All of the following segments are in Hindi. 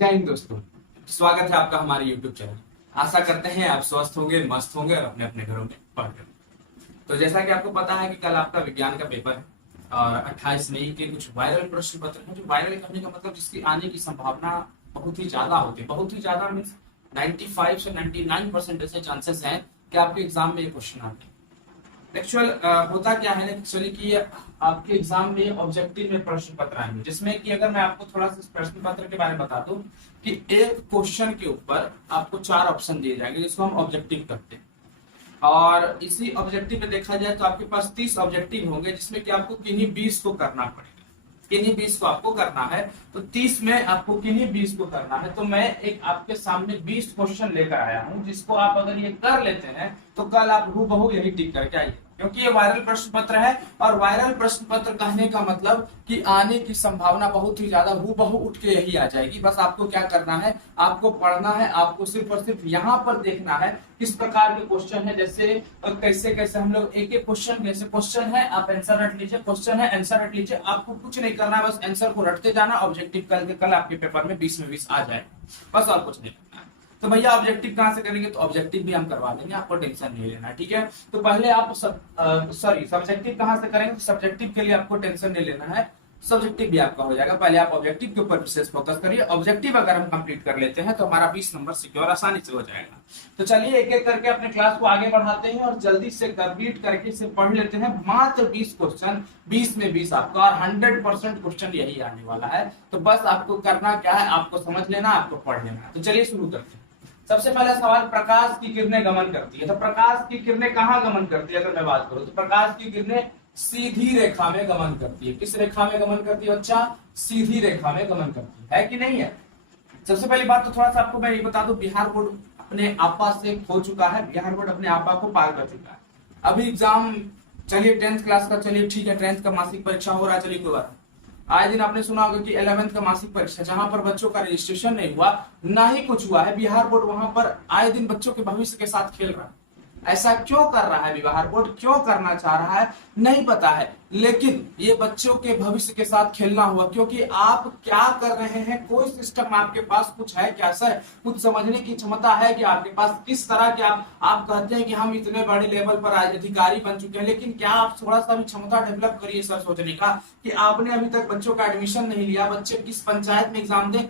जय हिंद दोस्तों। स्वागत है आपका हमारे YouTube चैनल। आशा करते हैं आप स्वस्थ होंगे, मस्त होंगे और अपने अपने घरों में पढ़ रहे होंगे। तो जैसा कि आपको पता है कि कल आपका विज्ञान का पेपर है और 28 मई के कुछ वायरल प्रश्न पत्र हैं। जो वायरल करने का मतलब जिसकी आने की संभावना बहुत ही ज्यादा होती है। बहुत ही ज्यादा मीन्स 95 से 99% ऐसे चांसेस हैं कि आपके एग्जाम में ये क्वेश्चन आते हैं। एक्चुअल होता क्या है ना एक्चुअली कि आपके एग्जाम में ऑब्जेक्टिव में प्रश्न पत्र आएंगे, जिसमें कि अगर मैं आपको थोड़ा सा प्रश्न पत्र के बारे में बता दूं कि एक क्वेश्चन के ऊपर आपको 4 ऑप्शन दिए जाएंगे, जिसको हम ऑब्जेक्टिव करते हैं। और इसी ऑब्जेक्टिव में देखा जाए तो आपके पास 30 ऑब्जेक्टिव होंगे, जिसमें कि आपको किन्हीं 20 को करना पड़ेगा। किन्हीं 20 को आपको करना है, तो 30 में आपको किन्हीं 20 को करना है। तो मैं एक आपके सामने 20 क्वेश्चन लेकर आया हूं, जिसको आप अगर ये कर लेते हैं तो कल आप हूबहू यही टिक करके आइए, क्योंकि ये वायरल प्रश्न पत्र है। और वायरल प्रश्न पत्र कहने का मतलब कि आने की संभावना बहुत ही ज्यादा हूबहू उठ के यही आ जाएगी। बस आपको क्या करना है, आपको पढ़ना है, आपको सिर्फ और सिर्फ यहाँ पर देखना है किस प्रकार के क्वेश्चन है, जैसे कैसे कैसे हम लोग एक एक क्वेश्चन, जैसे क्वेश्चन है आप आंसर रट लीजिए, क्वेश्चन है आंसर रट लीजिए। आपको कुछ नहीं करना है, बस आंसर को रटते जाना। ऑब्जेक्टिव कल के कल आपके पेपर में 20 में 20 आ जाए, बस और कुछ नहीं करना है। तो भैया ऑब्जेक्टिव कहाँ से करेंगे, तो ऑब्जेक्टिव भी हम करवा देंगे, आपको टेंशन नहीं लेना, ठीक है। तो पहले आप सब्जेक्टिव कहाँ से करेंगे, तो सब्जेक्टिव के लिए आपको टेंशन नहीं लेना है, सब्जेक्टिव भी आपका हो जाएगा। पहले आप ऑब्जेक्टिव के ऊपर विशेष फोकस करिए। ऑब्जेक्टिव अगर हम कंप्लीट कर लेते हैं तो हमारा 20 नंबर सिक्योर आसानी से हो जाएगा। तो चलिए एक एक करके अपने क्लास को आगे बढ़ाते हैं और जल्दी से कंप्लीट करके इसे पढ़ लेते हैं। मात्र 20 क्वेश्चन, 20 में 20 आपका, और 100% क्वेश्चन यही आने वाला है। तो बस आपको करना क्या है, आपको समझ लेना, आपको पढ़ लेना है। तो चलिए शुरू करते हैं। सबसे पहला सवाल, प्रकाश की किरणें गमन करती है। तो प्रकाश की किरणें कहाँ गमन करती है, अगर मैं बात करूं तो प्रकाश की किरणें सीधी रेखा में गमन करती है। किस रेखा में गमन करती है बच्चा, सीधी रेखा में गमन करती है कि नहीं है। सबसे पहली बात तो थोड़ा सा आपको मैं ये बता दूं, बिहार बोर्ड अपने आपा से खो चुका है, बिहार बोर्ड अपने आपा को पार कर चुका है। अभी एग्जाम, चलिए 10th क्लास का, चलिए ठीक है 10th का मासिक परीक्षा हो रहा है, चलिए कोई बात। आए दिन आपने सुना होगा कि 11th का मासिक परीक्षा, जहां पर बच्चों का रजिस्ट्रेशन नहीं हुआ, ना ही कुछ हुआ है, बिहार बोर्ड वहां पर आए दिन बच्चों के भविष्य के साथ खेल रहा है। ऐसा क्यों कर रहा है बिहार बोर्ड, क्यों करना चाह रहा है नहीं पता है, लेकिन ये बच्चों के भविष्य के साथ खेलना हुआ। क्योंकि आप क्या कर रहे हैं, कोई सिस्टम आपके पास कुछ है क्या सर, कुछ समझने की क्षमता है कि आपके पास, किस तरह के आप कहते हैं कि हम इतने बड़े लेवल पर अधिकारी बन चुके हैं, लेकिन क्या आप थोड़ा सा भी क्षमता डेवलप करिए सर सोचने का कि आपने अभी तक बच्चों का एडमिशन नहीं लिया, बच्चे किस पंचायत में एग्जाम दें।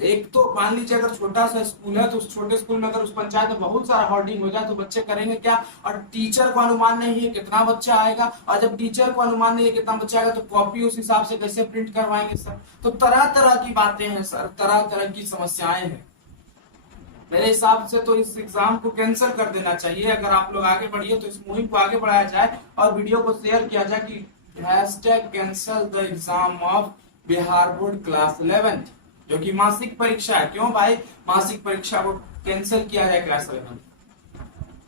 एक तो मान लीजिए अगर छोटा सा स्कूल है, तो उस छोटे स्कूल में अगर उस पंचायत में बहुत सारा होर्डिंग हो जाए तो बच्चे करेंगे क्या। और टीचर को अनुमान नहीं है कितना बच्चा आएगा, और जब टीचर को अनुमान नहीं है कितना बच्चा आएगा तो कॉपी उस हिसाब से कैसे प्रिंट करवाएंगे सर। तो तरह तरह की बातें हैं सर, तरह तरह की समस्याएं हैं। मेरे हिसाब से तो इस एग्जाम को कैंसिल कर देना चाहिए। अगर आप लोग आगे बढ़िए तो इस मुहिम को आगे बढ़ाया जाए और वीडियो को शेयर किया जाए कि cancel the exam of Bihar board class 11th, जो कि मासिक परीक्षा है। क्यों भाई, मासिक परीक्षा को कैंसिल किया जाए क्लास 11th,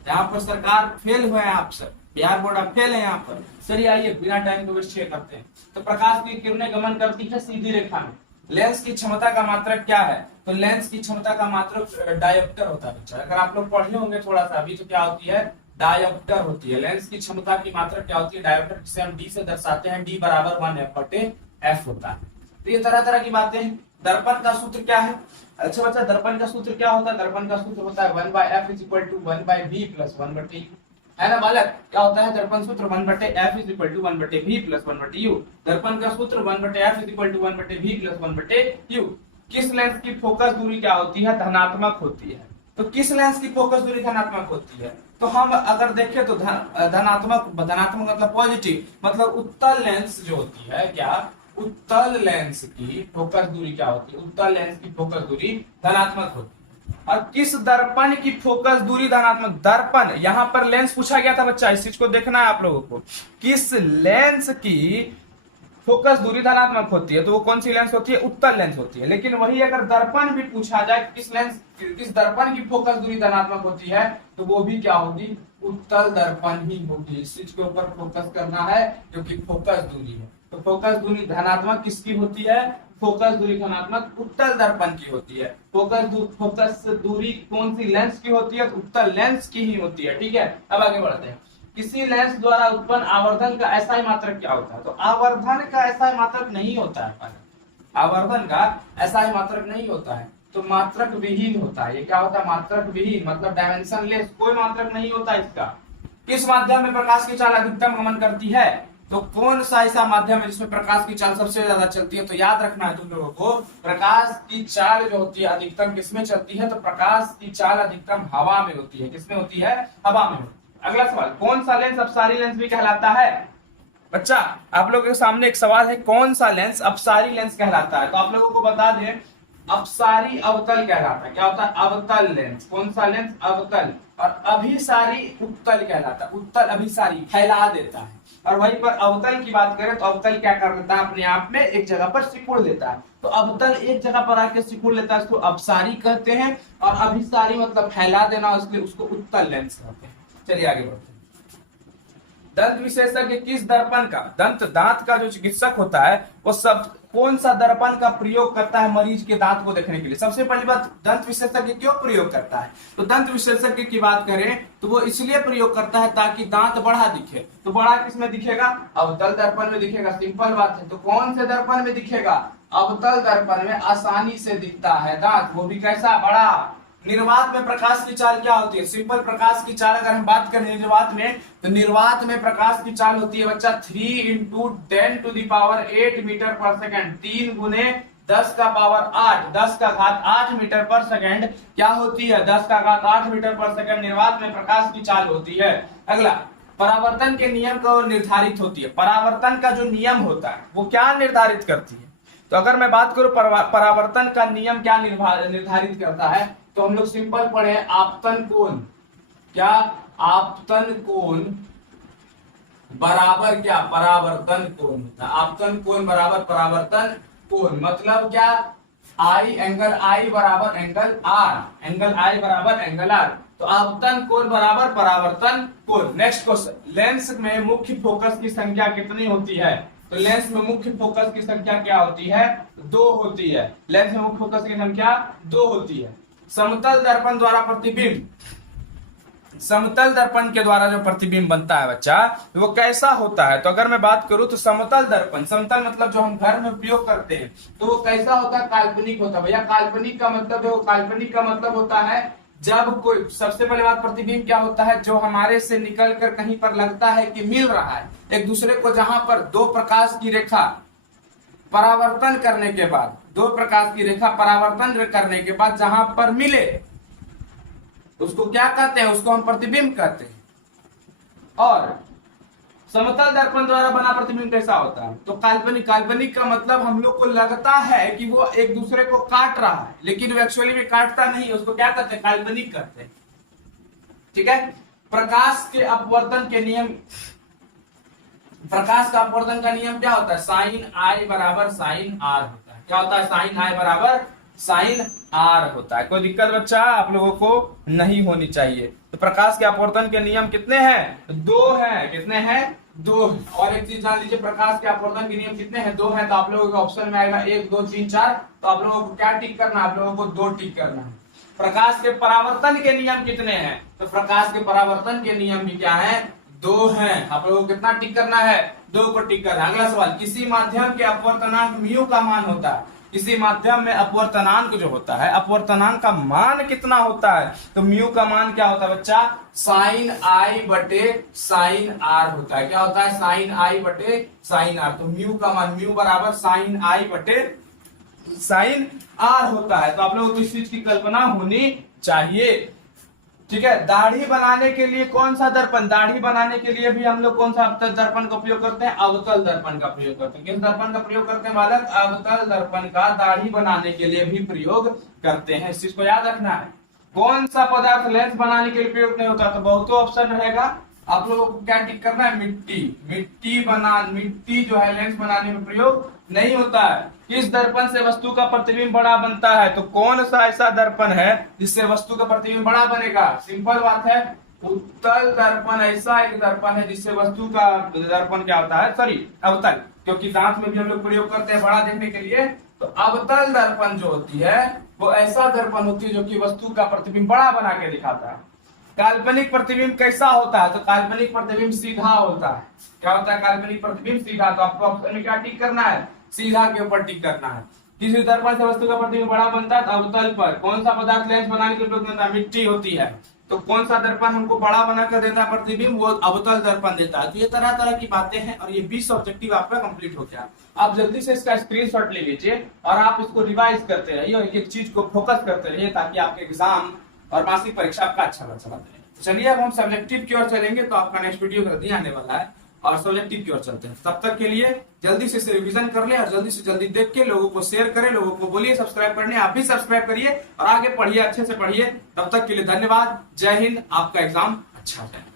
जहां पर सरकार फेल हुए हैं, आप सर बिहार बोर्ड आप फेल है यहाँ पर। चलिए आइए बिना टाइम को वेस्ट करते हैं। तो प्रकाश की किरणें गमन करती है सीधी रेखा में। लेंस की क्षमता का मात्रक क्या है, तो लेंस की क्षमता का मात्रक डायोप्टर होता है बच्चा। अगर आप लोग पढ़े होंगे थोड़ा सा अभी, तो क्या होती है, डायोप्टर होती है। लेंस की क्षमता की मात्रक क्या होती है, डायोप्टर, जिसे हम डी से दर्शाते हैं, डी बराबर 1/f होता है। तो ये तरह तरह की बातें। दर्पण का सूत्र क्या है, अच्छा बच्चा दर्पण का सूत्र क्या होता है, दर्पण का सूत्र होता है 1/f = 1/v + 1/u, है ना बालक। क्या होता है दर्पण सूत्र, 1/f = 1/v + 1/u। दर्पण का सूत्र 1/f = 1/v + 1/u। किस लेंस की फोकस दूरी क्या होती है, धनात्मक होती है। तो किस लेंस की फोकस दूरी धनात्मक होती है, तो हम अगर देखें तो धनात्मक मतलब पॉजिटिव, मतलब उत्तल लेंस जो होती है, क्या उत्तल लेंस की फोकस दूरी क्या होती है, उत्तल लेंस की फोकस दूरी धनात्मक होती है। और किस दर्पण की फोकस दूरी धनात्मक, दर्पण, यहां पर लेंस पूछा गया था बच्चा, इस चीज को देखना है आप लोगों को। किस लेंस की फोकस दूरी धनात्मक होती है, तो वो कौन सी लेंस होती है, उत्तल लेंस होती है। लेकिन वही अगर दर्पण भी पूछा जाए किस दर्पण की फोकस दूरी धनात्मक होती है, तो वो भी क्या होगी, उत्तल दर्पण ही होगी। इस चीज के ऊपर फोकस करना है, जो कि फोकस दूरी है। तो फोकस दूरी धनात्मक किसकी होती है, फोकस दूरी धनात्मक उत्तल दर्पण की होती है। फोकस दूरी कौन सी लेंस की होती है, तो उत्तल लेंस की ही होती है, ठीक है। अब आगे बढ़ते हैं। किसी लेंस द्वारा उत्पन्न आवर्धन का ऐसा ही मात्रक क्या होता है, तो आवर्धन का ऐसा ही मात्रक नहीं होता है। आवर्धन का ऐसा ही मात्रक नहीं होता है, तो मात्रक विहीन होता है। ये क्या होता है? मात्रक विहीन, मतलब डायमेंशनलेस, कोई मात्रक नहीं होता इसका। किस माध्यम में प्रकाश की चाल अधिकतम गमन करती है? तो कौन सा ऐसा माध्यम है जिसमें प्रकाश की चाल सबसे ज्यादा चलती है? तो याद रखना है तुम लोगों को, प्रकाश की चाल जो होती है अधिकतम किसमें चलती है? तो प्रकाश की चाल अधिकतम हवा में होती है। किसमें होती है? हवा में। अगला सवाल, कौन सा लेंस अपसारी लेंस भी कहलाता है? बच्चा, आप लोगों के सामने एक सवाल है, कौन सा लेंस अपसारी लेंस कहलाता है? तो आप लोगों को बता दें, अपसारी अवतल कहलाता है। क्या होता है? अवतल लेंस। कौन सा लेंस? अवतल। और अभिसारी उत्तल कहलाता है। उत्तल अभिसारी, फैला देता है। और वहीं पर अवतल की बात करें तो अवतल क्या कर लेता है? अपने आप में एक जगह पर सिकुड़ लेता है। तो अवतल एक जगह पर आके सिकुड़ लेता है, इसको अपसारी कहते हैं। और अभिसारी मतलब फैला देना, इसलिए उसको उत्तल लेंस कहते हैं। चलिए आगे बढ़ते हैं। दंत विशेषज्ञ किस दर्पण का, दांत का जो चिकित्सक होता है वो सब कौन सा दर्पण का प्रयोग करता है मरीज के दांत को देखने के लिए? सबसे पहली बात, दंत विशेषज्ञ क्यों प्रयोग करता है? तो दंत विशेषज्ञ की बात करें तो वो इसलिए प्रयोग करता है ताकि दांत बड़ा दिखे। तो बड़ा किस में दिखेगा? अवतल दर्पण में दिखेगा। सिंपल बात है। तो कौन से दर्पण में दिखेगा? अवतल दर्पण में आसानी से दिखता है दांत, वो भी कैसा? बड़ा। निर्वात में प्रकाश की चाल क्या होती है? सिंपल प्रकाश की चाल अगर हम बात करें निर्वात में, तो निर्वात में प्रकाश की चाल होती है बच्चा 3 × 10⁸ मीटर पर सेकंड। 3 गुने 10 का पावर 8, 10 का घात 8 मीटर पर सेकंड क्या होती है? 10 का घात 8 मीटर पर सेकंड निर्वात में प्रकाश की चाल होती है। अगला, परावर्तन के नियम को निर्धारित होती है। परावर्तन का जो नियम होता है वो क्या निर्धारित करती है? तो अगर मैं बात करूं परावर्तन का नियम क्या निर्धारित करता है, तो हम लोग सिंपल पढ़े आपतन कोण। क्या? आपतन कोण बराबर क्या? परावर्तन कोण होता है। आपतन कोण बराबर परावर्तन कोण, मतलब क्या? आई, एंगल आई बराबर एंगल आर, एंगल आई बराबर एंगल आर। तो आपतन कोण बराबर परावर्तन कोण। नेक्स्ट क्वेश्चन, लेंस में मुख्य फोकस की संख्या कितनी होती है? तो लेंस में मुख्य फोकस की संख्या क्या होती है? 2 होती है। लेंस में मुख्य फोकस की संख्या 2 होती है। समतल दर्पण द्वारा प्रतिबिंब, समतल दर्पण के द्वारा जो प्रतिबिंब बनता है बच्चा, वो कैसा होता है? तो अगर मैं बात करूं तो समतल दर्पण, समतल मतलब जो हम घर में उपयोग करते हैं, तो वो कैसा होता है? काल्पनिक होता है। भैया काल्पनिक का मतलब है, वो काल्पनिक का मतलब होता है जब कोई, सबसे पहले बात, प्रतिबिंब क्या होता है? जो हमारे से निकल कर कहीं पर लगता है कि मिल रहा है एक दूसरे को, जहां पर दो प्रकाश की रेखा परावर्तन करने के बाद, दो प्रकाश की रेखा परावर्तन करने के बाद जहां पर मिले उसको क्या कहते हैं? उसको हम प्रतिबिंब कहते हैं। और समतल दर्पण द्वारा बना प्रतिबिंब कैसा होता है? तो काल्पनिक। काल्पनिक का मतलब हम लोग को लगता है कि वो एक दूसरे को काट रहा है, लेकिन वो एक्चुअली में काटता नहीं है, उसको क्या कहते हैं? काल्पनिक कहते हैं। ठीक है। प्रकाश के अपवर्तन के नियम, प्रकाश का अपवर्तन का नियम क्या होता है? साइन आई बराबर साइन आर होता है। क्या होता है? साइन आई बराबर साइन आर होता है। कोई दिक्कत बच्चा आप लोगों को नहीं होनी चाहिए। तो प्रकाश के अपवर्तन के नियम कितने हैं? 2 हैं। कितने हैं? 2। और एक चीज जान लीजिए, प्रकाश के अपवर्तन के नियम कितने हैं? 2 हैं। तो आप लोगों के ऑप्शन में आएगा 1 2 3 4। तो आप लोगों को क्या टिक करना है? आप लोगों को 2 टिक करना है। प्रकाश के परावर्तन के नियम कितने हैं? तो प्रकाश के परावर्तन के नियम भी क्या है? 2 हैं। आप लोगों को कितना टिक करना है? 2 को टिक करना है। अगला सवाल, किसी माध्यम के अपवर्तनांक म्यू का मान होता है। किसी माध्यम में अपवर्तनांक जो होता है, अपवर्तनांक का मान कितना होता है? तो म्यू का मान क्या होता है बच्चा? साइन आई बटे साइन आर होता है। क्या होता है? साइन आई बटे साइन आर। तो म्यू का मान, म्यू बराबर साइन आई बटे साइन आर होता है। तो आप लोगों को इस चीज की कल्पना होनी चाहिए। ठीक है। दाढ़ी बनाने के लिए कौन सा दर्पण, दाढ़ी बनाने के लिए भी हम लोग कौन सा दर्पण का उपयोग करते हैं? अवतल दर्पण का प्रयोग करते हैं। किस दर्पण का प्रयोग करते हैं बालक? अवतल दर्पण का दाढ़ी बनाने के लिए भी प्रयोग करते हैं। इस चीज को याद रखना है। कौन सा पदार्थ लेंस बनाने के लिए प्रयोग नहीं होता? तो बहुतों ऑप्शन रहेगा। आप लोगों को क्या टिक करना है? मिट्टी जो है लेंस बनाने में प्रयोग नहीं होता है। किस दर्पण से वस्तु का प्रतिबिंब बड़ा बनता है? तो कौन सा ऐसा दर्पण है जिससे वस्तु का प्रतिबिंब बड़ा बनेगा? सिंपल बात है, उत्तल दर्पण ऐसा एक दर्पण है जिससे वस्तु का दर्पण क्या होता है? सॉरी, अवतल, क्योंकि दांत में भी हम लोग प्रयोग करते हैं बड़ा देखने के लिए। तो अवतल दर्पण जो होती है वो ऐसा दर्पण होती है जो कि वस्तु का प्रतिबिंब बड़ा बना के दिखाता है। काल्पनिक प्रतिबिंब कैसा होता है? तो काल्पनिक प्रतिबिंब सीधा होता है। क्या होता है? काल्पनिक प्रतिबिंब सीधा। तो आपको ऑप्शन में क्या टिक करना है? सीधा के ऊपर टिक करना है। किसी दर्पण से वस्तु का प्रतिबिंब बड़ा बनता है तो अवतल पर कौन सा पदार्थ लेंस बनाने के उपयोग में होता है? मिट्टी होती है। तो कौन सा दर्पण हमको बड़ा बनाकर देता है प्रतिबिंब? वो अवतल दर्पण देता है। तो ये तरह तरह की बातें हैं और ये 20 ऑब्जेक्टिव आपका कंप्लीट हो गया। आप जल्दी से इसका स्क्रीनशॉट ले लीजिए और आप इसको रिवाइज करते रहिए और एक चीज को फोकस करते रहिए ताकि आपके एग्जाम और मासिक परीक्षा आपका अच्छा चला जाए। चलिए अब हम सब्जेक्टिव की ओर चलेंगे, तो आपका नेक्स्ट वीडियो जल्दी आने वाला है और सब्जेक्टिव की ओर चलते हैं। तब तक के लिए जल्दी से इसे रिवीजन कर ले और जल्दी से जल्दी देख के लोगों को शेयर करें, लोगों को बोलिए सब्सक्राइब करने, आप भी सब्सक्राइब करिए और आगे पढ़िए, अच्छे से पढ़िए। तब तक के लिए धन्यवाद। जय हिंद। आपका एग्जाम अच्छा जाए।